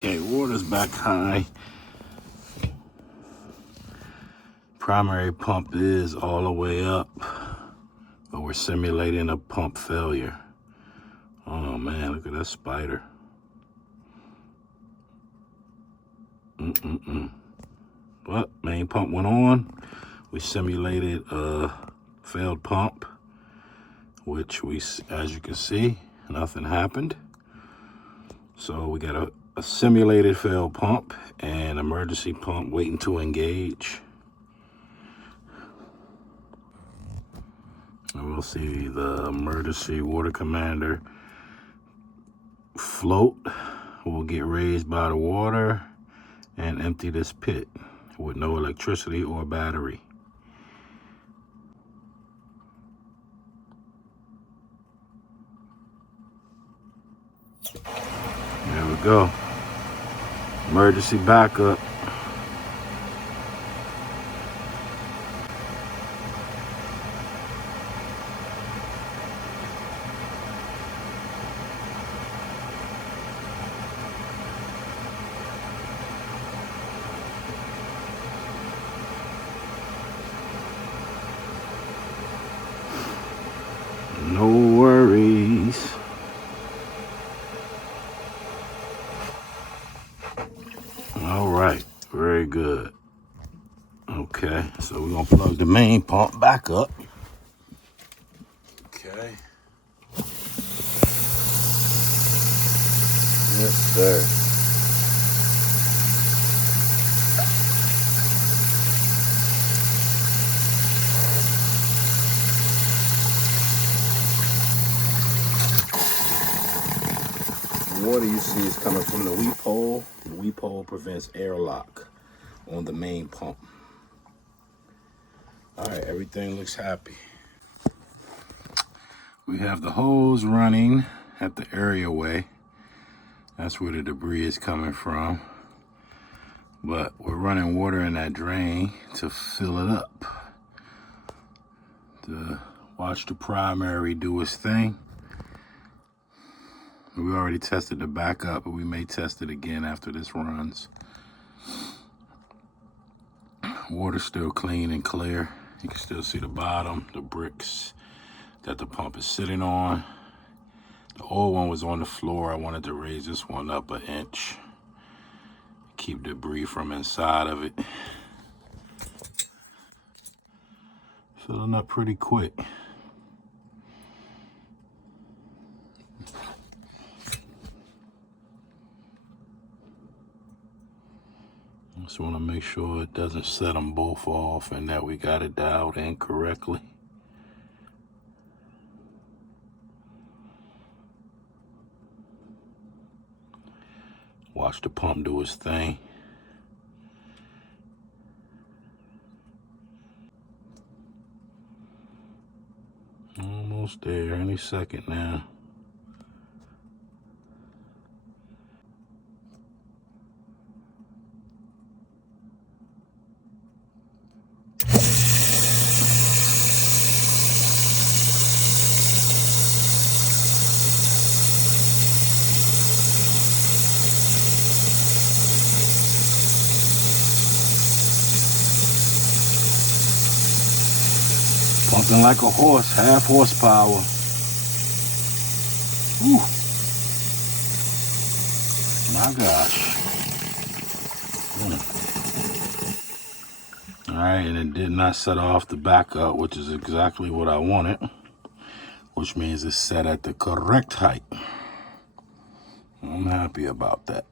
Okay, water's back high. Primary pump is all the way up, but we're simulating a pump failure. Oh man, look at that spider. Well, main pump went on. We simulated a failed pump, which as you can see, nothing happened. So we got a simulated failed pump and emergency pump waiting to engage. And we'll see the emergency water commander float will get raised by the water and empty this pit with no electricity or battery. There we go. Emergency backup. No worries. All right, very good. Okay, so we're gonna plug the main pump back up. Okay. Yes, sir. The water you see is coming from the weep hole. The weep hole prevents airlock on the main pump. All right, everything looks happy. We have the hose running at the areaway. That's where the debris is coming from. But we're running water in that drain to fill it up. To watch the primary do its thing. We already tested the backup, but we may test it again after this runs. Water's still clean and clear. You can still see the bottom, the bricks that the pump is sitting on. The old one was on the floor. I wanted to raise this one up an inch. Keep debris from inside of it. Filling up pretty quick. Just want to make sure it doesn't set them both off and that we got it dialed in correctly. Watch the pump do its thing. Almost there, any second now. Pumping like a horse, half horsepower. Whew. My gosh. All right, and it did not set off the backup, which is exactly what I wanted, which means it's set at the correct height. I'm happy about that.